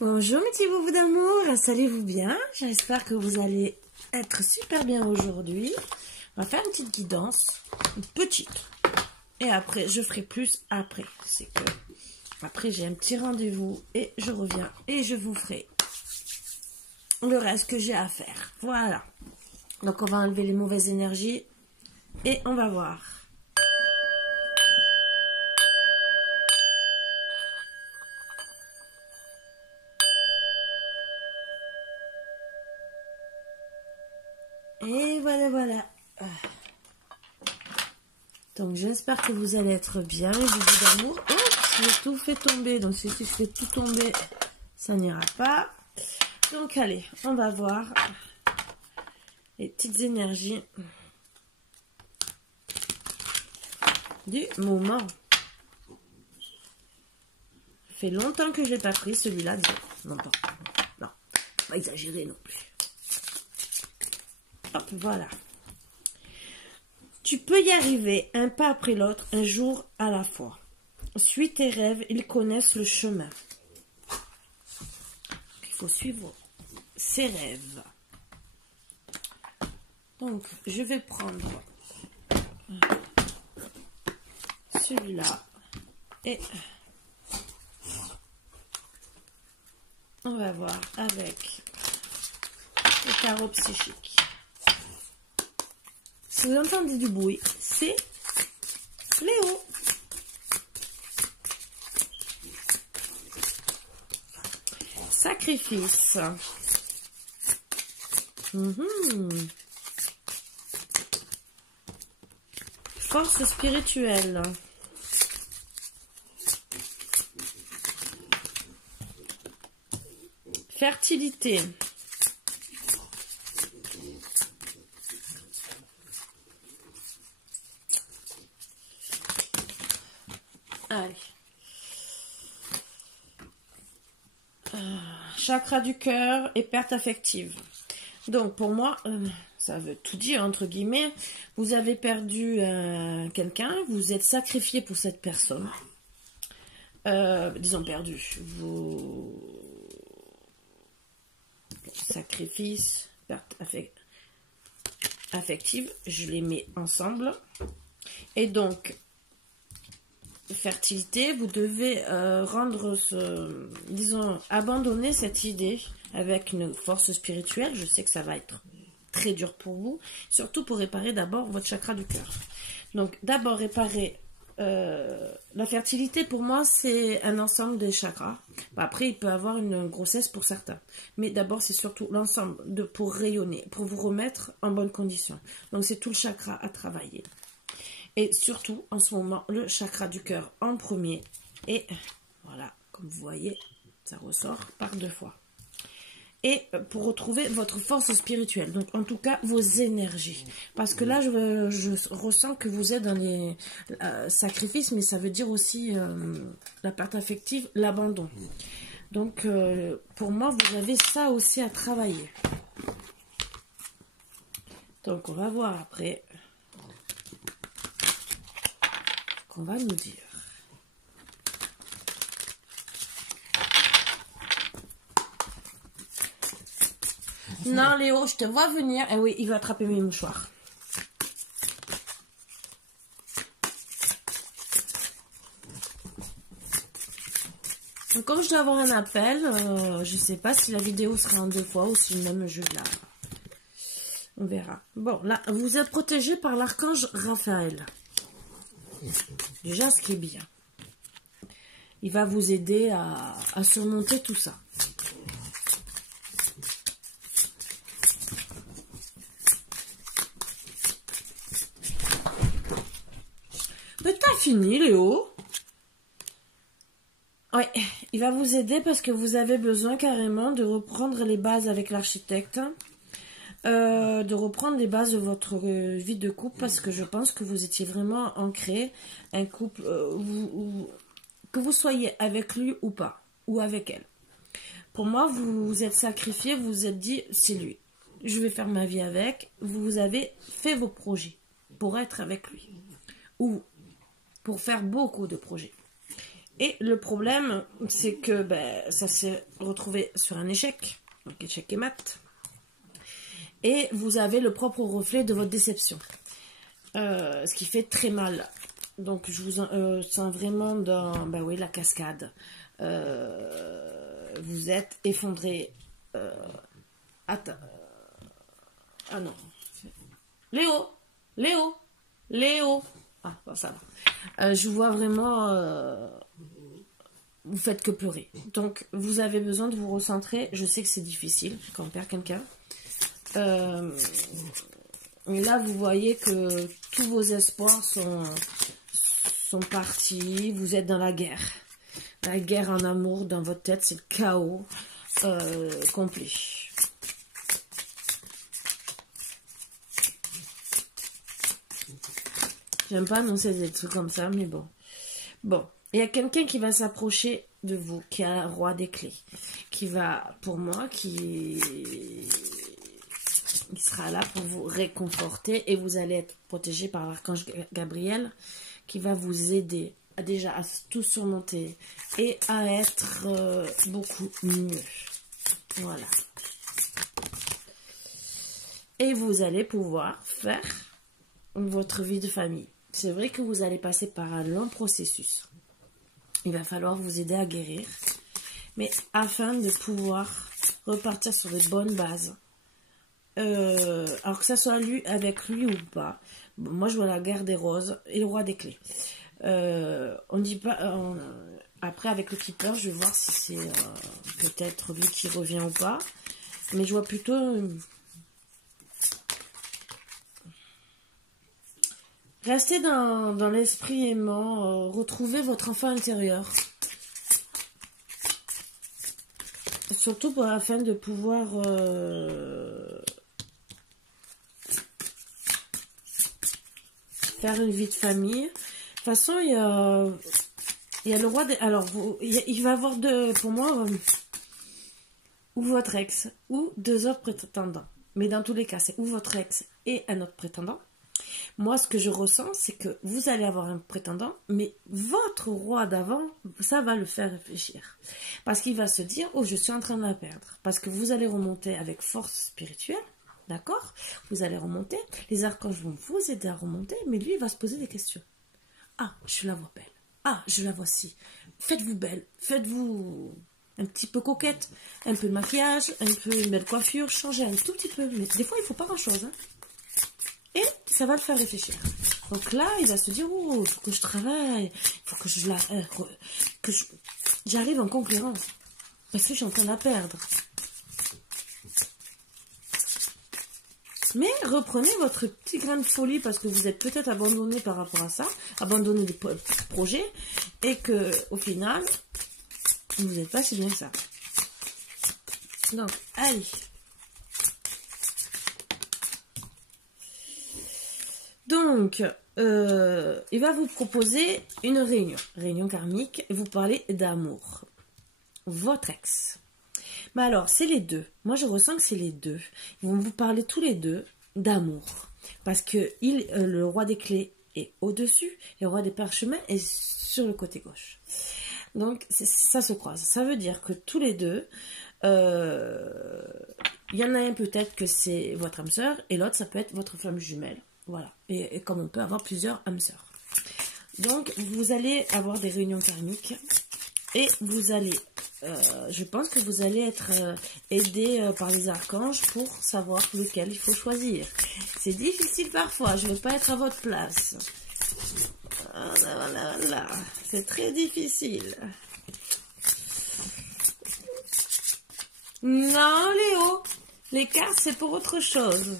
Bonjour mes petits bobos d'amour, installez-vous bien, j'espère que vous allez être super bien aujourd'hui. On va faire une petite guidance, une petite, et après je ferai plus après, c'est que après j'ai un petit rendez-vous et je reviens et je vous ferai le reste que j'ai à faire, voilà. Donc on va enlever les mauvaises énergies et on va voir. Et voilà. Donc j'espère que vous allez être bien, les bébés d'amour. Oh, j'ai tout fait tomber. Donc si je fais tout tomber, ça n'ira pas. Donc allez, on va voir les petites énergies du moment. Ça fait longtemps que je l'ai pas pris celui-là. Non, pas exagérer non plus. Hop, voilà. Tu peux y arriver un pas après l'autre, un jour à la fois. Suis tes rêves, ils connaissent le chemin. Il faut suivre ses rêves. Donc, je vais prendre celui-là et on va voir avec le tarot psychique. Si vous entendez du bruit, c'est Léo. Sacrifice. Force spirituelle. Fertilité. Allez. Chakra du cœur et perte affective. Donc pour moi, ça veut tout dire entre guillemets. Vous avez perdu quelqu'un, vous êtes sacrifié pour cette personne. Disons perdu. Sacrifice, perte affective, je les mets ensemble. Et donc fertilité, vous devez abandonner cette idée avec une force spirituelle. Je sais que ça va être très dur pour vous, surtout pour réparer d'abord votre chakra du cœur. Donc d'abord réparer la fertilité. Pour moi c'est un ensemble des chakras. Après il peut avoir une grossesse pour certains, mais d'abord c'est surtout l'ensemble pour rayonner, pour vous remettre en bonne condition. Donc c'est tout le chakra à travailler. Et surtout, en ce moment, le chakra du cœur en premier. Et voilà, comme vous voyez, ça ressort par 2 fois. Et pour retrouver votre force spirituelle. Donc, en tout cas, vos énergies. Parce que là, je ressens que vous êtes dans les sacrifices, mais ça veut dire aussi la perte affective, l'abandon. Donc, pour moi, vous avez ça aussi à travailler. Donc, on va voir après. On va nous dire. Non, Léo, je te vois venir. Eh oui, il va attraper mes mouchoirs. Donc, comme je dois avoir un appel, je ne sais pas si la vidéo sera en 2 fois ou si même je la... On verra. Bon, là, vous êtes protégé par l'archange Raphaël. Déjà, ce qui est bien. Il va vous aider à surmonter tout ça. Mais t'as fini, Léo? Oui, il va vous aider parce que vous avez besoin carrément de reprendre les bases avec l'architecte. De reprendre les bases de votre vie de couple parce que je pense que vous étiez vraiment ancré, un couple, que vous soyez avec lui ou pas, ou avec elle. Pour moi, vous vous êtes sacrifié, vous vous êtes dit, c'est lui, je vais faire ma vie avec. Vous avez fait vos projets pour être avec lui, ou pour faire beaucoup de projets. Et le problème, c'est que ben, ça s'est retrouvé sur un échec, donc échec et mat. Et vous avez le propre reflet de votre déception. Ce qui fait très mal. Donc je vous sens vraiment dans ben oui, la cascade. Vous êtes effondré. Attends. Ah non. Léo. Léo. Léo. Ah, bon, ça va. Je vois vraiment... vous faites que pleurer. Donc, vous avez besoin de vous recentrer. Je sais que c'est difficile quand on perd quelqu'un. Et là, vous voyez que tous vos espoirs sont partis. Vous êtes dans la guerre. La guerre en amour dans votre tête, c'est le chaos complet. J'aime pas annoncer des trucs comme ça, mais bon. Bon, il y a quelqu'un qui va s'approcher de vous, qui a le roi des clés, qui va, pour moi, qui sera là pour vous réconforter et vous allez être protégé par l'archange Gabriel, qui va vous aider déjà à tout surmonter et à être beaucoup mieux. Voilà. Et vous allez pouvoir faire votre vie de famille. C'est vrai que vous allez passer par un long processus. Il va falloir vous aider à guérir. Mais afin de pouvoir repartir sur de bonnes bases. Alors que ça soit lui avec lui ou pas. Bon, moi je vois la guerre des roses et le roi des clés. On dit pas... après avec le keeper, je vais voir si c'est peut-être lui qui revient ou pas. Mais je vois plutôt... Restez dans l'esprit aimant, retrouvez votre enfant intérieur. Surtout afin de pouvoir faire une vie de famille. De toute façon, il y a le roi des... Alors, il va y avoir pour moi, ou votre ex, ou deux autres prétendants. Mais dans tous les cas, c'est ou votre ex et un autre prétendant. Moi, ce que je ressens, c'est que vous allez avoir un prétendant, mais votre roi d'avant, ça va le faire réfléchir. Parce qu'il va se dire, oh, je suis en train de la perdre. Parce que vous allez remonter avec force spirituelle, d'accord? Vous allez remonter, les archanges vont vous aider à remonter, mais lui, il va se poser des questions. Ah, je la vois belle. Ah, je la vois si. Faites-vous belle, faites-vous un petit peu coquette, un peu de maquillage, un peu une belle coiffure, changez un tout petit peu. Mais des fois, il ne faut pas grand-chose, hein. Et ça va le faire réfléchir. Donc là, il va se dire, oh, il faut que je travaille, il faut que j'arrive en concurrence. Parce que je suis en train de la perdre. Mais reprenez votre petit grain de folie parce que vous êtes peut-être abandonné par rapport à ça, abandonné des projets, et que au final, vous n'êtes pas si bien que ça. Donc, allez. Donc, il va vous proposer une réunion karmique, et vous parlez d'amour. Votre ex. Mais alors, c'est les deux. Moi, je ressens que c'est les deux. Ils vont vous parler tous les deux d'amour. Parce que le roi des clés est au-dessus, et le roi des parchemins est sur le côté gauche. Donc, ça se croise. Ça veut dire que tous les deux, il y en a un peut-être que c'est votre âme sœur, et l'autre, ça peut être votre femme jumelle. Voilà, et comme on peut avoir plusieurs âmes sœurs. Donc, vous allez avoir des réunions karmiques et vous allez, je pense que vous allez être aidé par les archanges pour savoir lequel il faut choisir. C'est difficile parfois, je ne veux pas être à votre place. Voilà. C'est très difficile. Non, Léo, les cartes, c'est pour autre chose.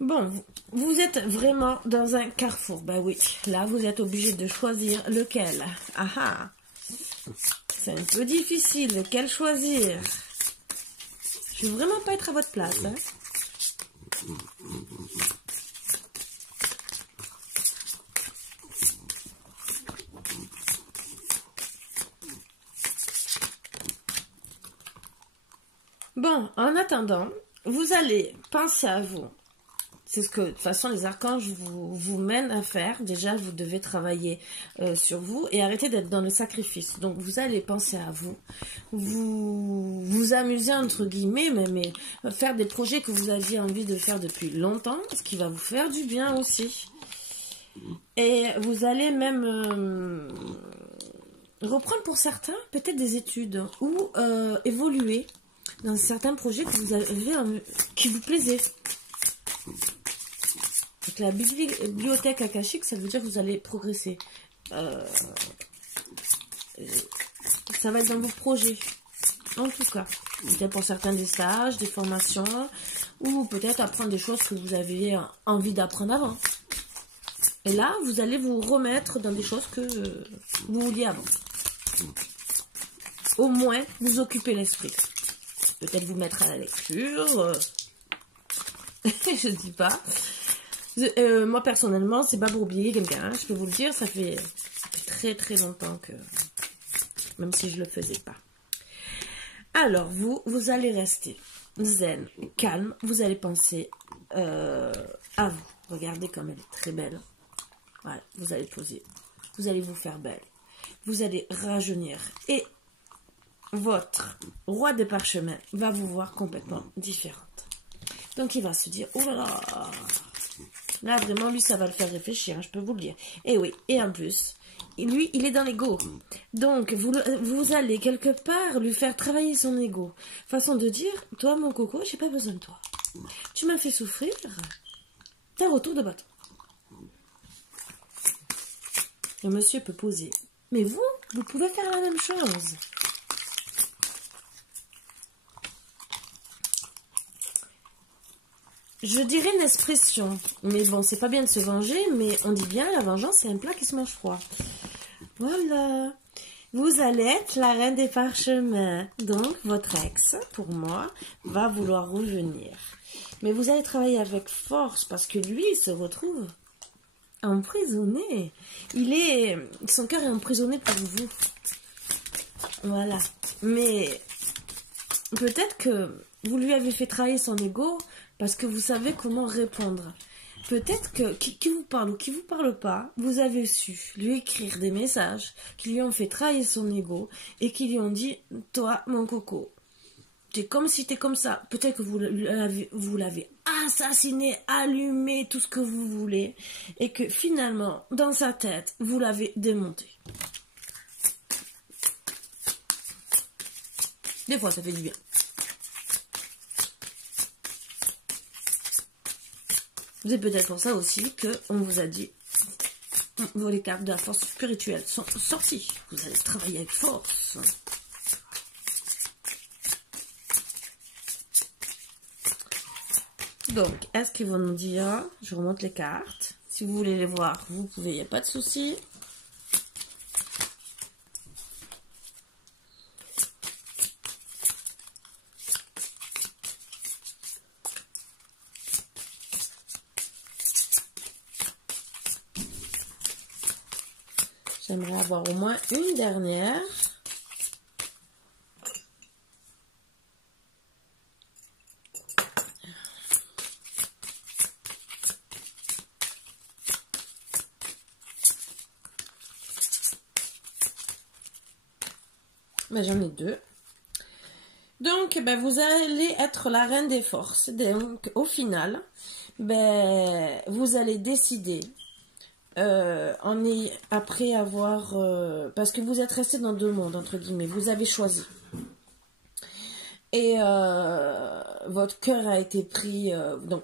Bon, vous êtes vraiment dans un carrefour. Ben oui, là, vous êtes obligé de choisir lequel. Ah ah, c'est un peu difficile. Lequel choisir? Je ne veux vraiment pas être à votre place. Hein. Bon, en attendant, vous allez penser à vous. C'est ce que, de toute façon, les archanges vous mènent à faire. Déjà, vous devez travailler sur vous et arrêter d'être dans le sacrifice. Donc, vous allez penser à vous, vous amuser, entre guillemets, mais faire des projets que vous aviez envie de faire depuis longtemps, ce qui va vous faire du bien aussi. Et vous allez même reprendre pour certains peut-être des études ou évoluer dans certains projets que vous avez qui vous plaisaient. Donc la bibliothèque akashique, ça veut dire que vous allez progresser. Ça va être dans vos projets, en tout cas. Peut-être pour certains des stages, des formations, ou peut-être apprendre des choses que vous aviez envie d'apprendre avant. Et là, vous allez vous remettre dans des choses que vous vouliez avant. Au moins, vous occuper l'esprit. Peut-être vous mettre à la lecture. Je dis pas. Moi, personnellement, c'est pas pour oublier quelqu'un. Je peux vous le dire, ça fait très très longtemps que... Même si je le faisais pas. Alors, vous allez rester zen, calme. Vous allez penser à vous. Regardez comme elle est très belle. Voilà, vous allez poser. Vous allez vous faire belle. Vous allez rajeunir. Et votre roi des parchemins va vous voir complètement différente. Donc, il va se dire, oh là là, là, vraiment, lui, ça va le faire réfléchir, hein, je peux vous le dire. Et oui, et en plus, lui, il est dans l'ego. Donc, vous allez quelque part lui faire travailler son ego. Façon de dire, toi, mon coco, j'ai pas besoin de toi. Tu m'as fait souffrir, t'as un retour de bâton. Le monsieur peut poser. Mais vous pouvez faire la même chose. Je dirais une expression, mais bon, c'est pas bien de se venger, mais on dit bien, la vengeance, c'est un plat qui se mange froid. Voilà. Vous allez être la reine des parchemins. Donc, votre ex, pour moi, va vouloir revenir. Mais vous allez travailler avec force, parce que lui, il se retrouve emprisonné. Son cœur est emprisonné pour vous. Voilà. Mais peut-être que vous lui avez fait travailler son ego parce que vous savez comment répondre. Peut-être que qui vous parle ou qui vous parle pas, vous avez su lui écrire des messages qui lui ont fait travailler son ego et qui lui ont dit, toi, mon coco, t'es comme si t'es comme ça. Peut-être que vous l'avez assassiné, allumé, tout ce que vous voulez, et que finalement, dans sa tête, vous l'avez démonté. Des fois, ça fait du bien. C'est peut-être pour ça aussi qu'on vous a dit, les cartes de la force spirituelle sont sorties. Vous allez travailler avec force. Donc, est-ce qu'ils vont nous dire, je remonte les cartes. Si vous voulez les voir, vous pouvez, il n'y a pas de souci. J'aimerais avoir au moins une dernière. Ben, j'en ai deux. Donc, ben, vous allez être la reine des forces. Donc, au final, ben, vous allez décider... après avoir... parce que vous êtes resté dans deux mondes, entre guillemets. Vous avez choisi. Et votre cœur a été pris... donc,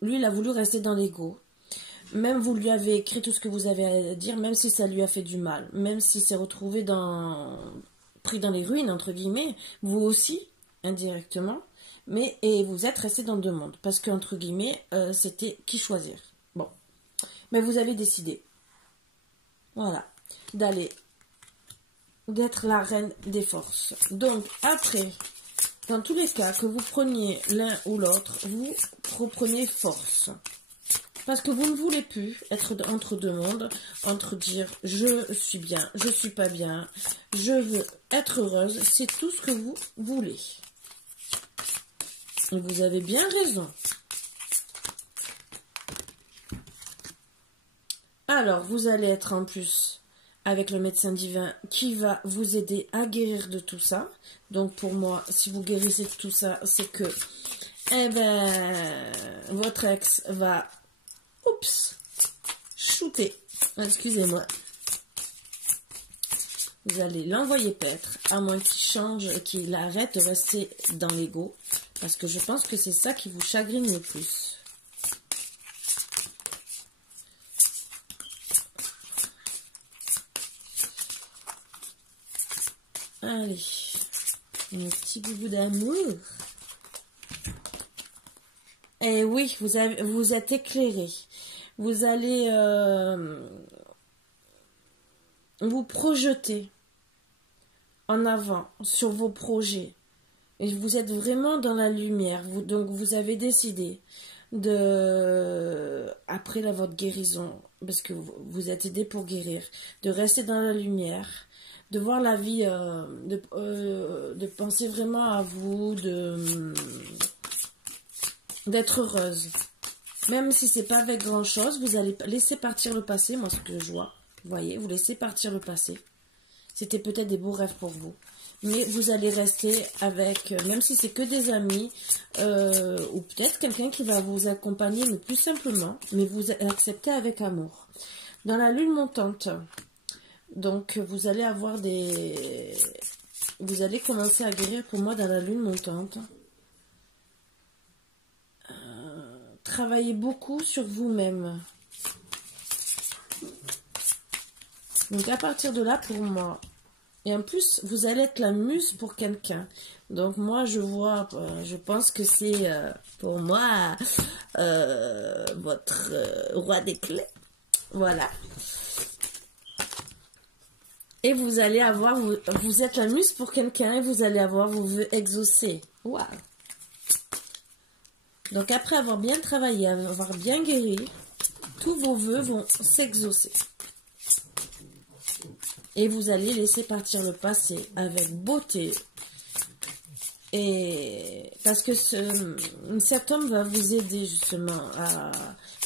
lui, il a voulu rester dans l'ego. Même vous lui avez écrit tout ce que vous avez à dire, même si ça lui a fait du mal. Même s'il s'est retrouvé pris dans les ruines, entre guillemets. Vous aussi, indirectement. Et vous êtes resté dans deux mondes. Parce que, entre guillemets, c'était qui choisir. Bon. Mais vous avez décidé, voilà, d'être la reine des forces. Donc, après, dans tous les cas, que vous preniez l'un ou l'autre, vous reprenez force. Parce que vous ne voulez plus être entre deux mondes, entre dire je suis bien, je suis pas bien, je veux être heureuse, c'est tout ce que vous voulez. Et vous avez bien raison. Alors, vous allez être en plus avec le médecin divin qui va vous aider à guérir de tout ça. Donc, pour moi, si vous guérissez de tout ça, c'est que, eh ben, votre ex va, oups, shooter. Excusez-moi. Vous allez l'envoyer paître, à moins qu'il change et qu'il arrête de rester dans l'ego. Parce que je pense que c'est ça qui vous chagrine le plus. Allez, mon petit boubou d'amour. Et oui, vous êtes éclairé. Vous allez vous projeter en avant sur vos projets. Et vous êtes vraiment dans la lumière. Donc vous avez décidé après votre guérison, parce que vous êtes aidé pour guérir, de rester dans la lumière, de voir la vie, de penser vraiment à vous, d'être heureuse. Même si c'est pas avec grand chose, vous allez laisser partir le passé, moi ce que je vois. Vous voyez, vous laissez partir le passé. C'était peut-être des beaux rêves pour vous. Mais vous allez rester avec, même si c'est que des amis, ou peut-être quelqu'un qui va vous accompagner, mais plus simplement, mais vous acceptez avec amour. Dans la lune montante, donc vous allez avoir vous allez commencer à guérir pour moi dans la lune montante. Travaillez beaucoup sur vous-même. Donc à partir de là, pour moi, et en plus, vous allez être la muse pour quelqu'un. Donc moi, je pense que c'est pour moi votre roi des clés. Voilà. Et vous allez avoir, vous êtes la muse pour quelqu'un et vous allez avoir vos vœux exaucés. Waouh. Donc après avoir bien travaillé, avoir bien guéri, tous vos vœux vont s'exaucer. Et vous allez laisser partir le passé avec beauté. Et parce que cet homme va vous aider justement à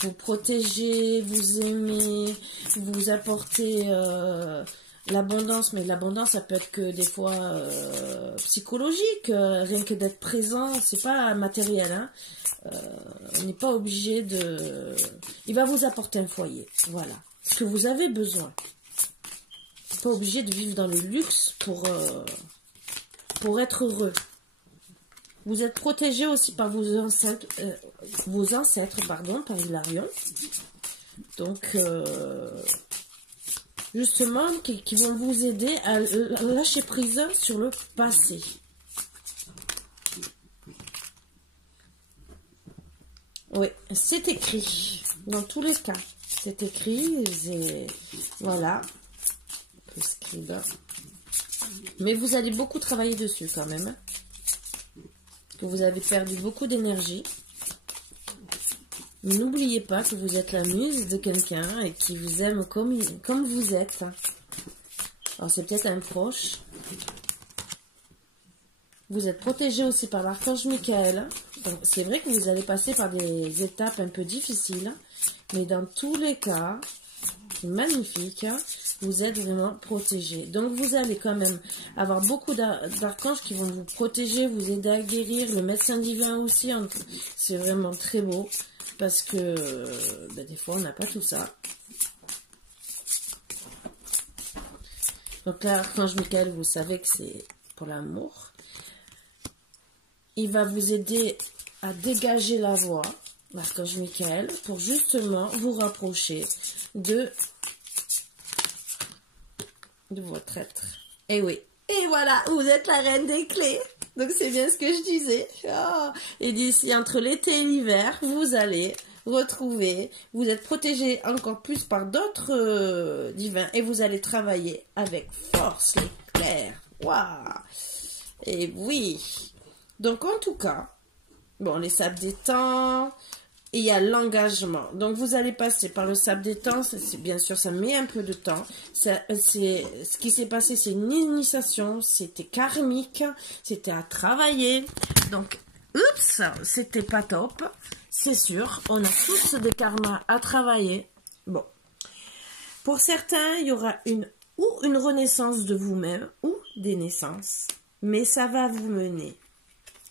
vous protéger, vous aimer, vous apporter l'abondance. Mais l'abondance, ça peut être que des fois psychologique, rien que d'être présent, c'est pas matériel. Hein. On n'est pas obligé de... Il va vous apporter un foyer, voilà. Ce que vous avez besoin. Pas obligé de vivre dans le luxe pour être heureux. Vous êtes protégé aussi par vos ancêtres, par Hilarion. Donc, justement, qui vont vous aider à lâcher prise sur le passé. Oui, c'est écrit. Dans tous les cas, c'est écrit. Voilà. Mais vous allez beaucoup travailler dessus quand même. Que vous avez perdu beaucoup d'énergie. N'oubliez pas que vous êtes la muse de quelqu'un et qui vous aime comme vous êtes. Alors c'est peut-être un proche. Vous êtes protégé aussi par l'archange Michael. C'est vrai que vous allez passer par des étapes un peu difficiles. Mais dans tous les cas, c'est magnifique. Vous êtes vraiment protégé. Donc vous allez quand même avoir beaucoup d'archanges qui vont vous protéger, vous aider à guérir. Le médecin divin aussi, c'est vraiment très beau. Parce que des fois on n'a pas tout ça. Donc là, l'archange Michael, vous savez que c'est pour l'amour. Il va vous aider à dégager la voie, l'archange Michael, pour justement vous rapprocher de votre être. Et oui. Et voilà, vous êtes la reine des clés. Donc c'est bien ce que je disais. Oh. Et d'ici, entre l'été et l'hiver, vous allez retrouver, vous êtes protégé encore plus par d'autres divins. Et vous allez travailler avec force, l'éclair. Waouh. Et oui. Donc en tout cas, bon, les sables des temps... Et il y a l'engagement. Donc, vous allez passer par le sable des temps. Bien sûr, ça met un peu de temps. Ce qui s'est passé, c'est une initiation. C'était karmique. C'était à travailler. Donc, oups, c'était pas top. C'est sûr. On a tous des karmas à travailler. Bon. Pour certains, il y aura une renaissance de vous-même ou des naissances. Mais ça va vous mener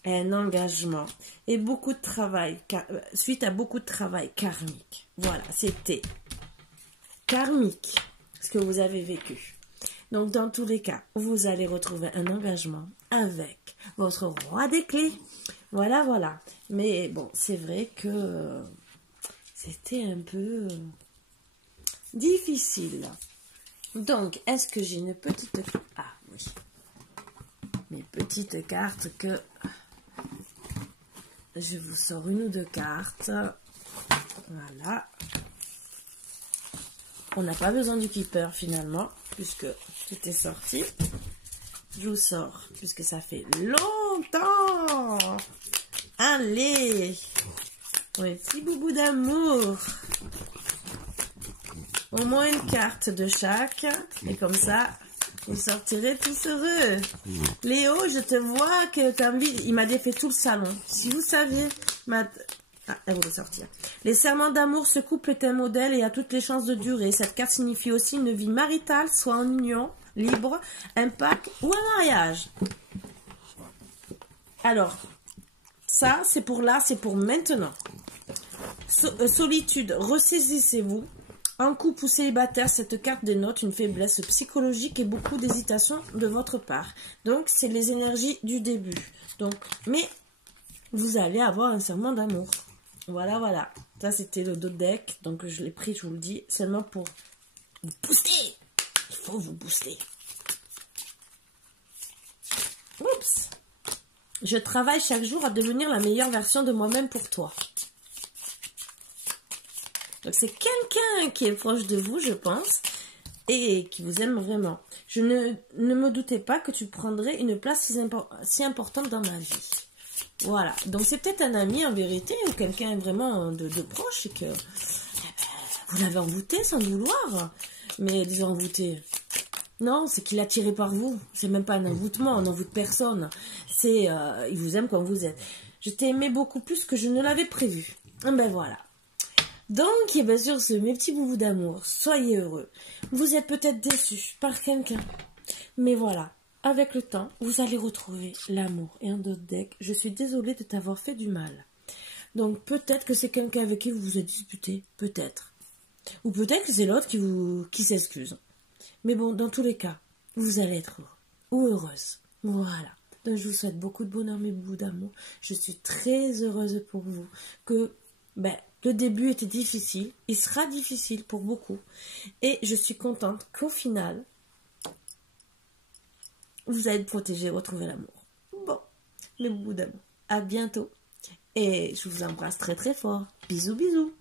à un engagement et beaucoup de travail, suite à beaucoup de travail karmique. Voilà, c'était karmique, ce que vous avez vécu. Donc, dans tous les cas, vous allez retrouver un engagement avec votre roi des clés. Voilà, voilà. Mais bon, c'est vrai que c'était un peu difficile. Donc, est-ce que j'ai une petite... Ah, oui. Mes petites cartes que... Je vous sors une ou deux cartes. Voilà. On n'a pas besoin du keeper finalement, puisque tout est sorti. Je vous sors, puisque ça fait longtemps. Allez. Un petit boubou d'amour. Au moins une carte de chaque. Et comme ça, vous sortirez tous heureux. Léo, je te vois que tu as envie... Il m'a défait tout le salon. Si vous saviez... Ah, elle voulait sortir. Les serments d'amour, ce couple est un modèle et a toutes les chances de durer. Cette carte signifie aussi une vie maritale, soit en union, libre, un pacte ou un mariage. Alors, ça, c'est pour là, c'est pour maintenant. Solitude, ressaisissez-vous. En couple ou célibataire, cette carte dénote une faiblesse psychologique et beaucoup d'hésitation de votre part. Donc, c'est les énergies du début. Donc, mais vous allez avoir un serment d'amour. Voilà, voilà. Ça, c'était le dos deck. Donc, je l'ai pris, je vous le dis, seulement pour vous booster. Il faut vous booster. Oups. Je travaille chaque jour à devenir la meilleure version de moi-même pour toi. Donc, c'est quelqu'un qui est proche de vous, je pense, et qui vous aime vraiment. Je ne me doutais pas que tu prendrais une place si importante dans ma vie. Voilà. Donc, c'est peut-être un ami en vérité, ou quelqu'un vraiment de proche, et que vous l'avez envoûté sans le vouloir. Mais disons envoûté. Non, c'est qu'il est attiré par vous. C'est même pas un envoûtement, on n'envoûte personne. C'est, il vous aime comme vous êtes. Je t'ai aimé beaucoup plus que je ne l'avais prévu. Ben voilà. Donc, et bien sûr, mes petits boubous d'amour, soyez heureux. Vous êtes peut-être déçus par quelqu'un. Mais voilà, avec le temps, vous allez retrouver l'amour. Et un autre deck, je suis désolée de t'avoir fait du mal. Donc, peut-être que c'est quelqu'un avec qui vous vous êtes disputé. Peut-être. Ou peut-être que c'est l'autre qui s'excuse. Mais bon, dans tous les cas, vous allez être heureux. Ou heureuse. Voilà. Donc, je vous souhaite beaucoup de bonheur, mes boubous d'amour. Je suis très heureuse pour vous. Que, le début était difficile, il sera difficile pour beaucoup. Et je suis contente qu'au final, vous allez protéger, retrouver l'amour. Bon, les boubous d'amour, à bientôt. Et je vous embrasse très très fort. Bisous, bisous.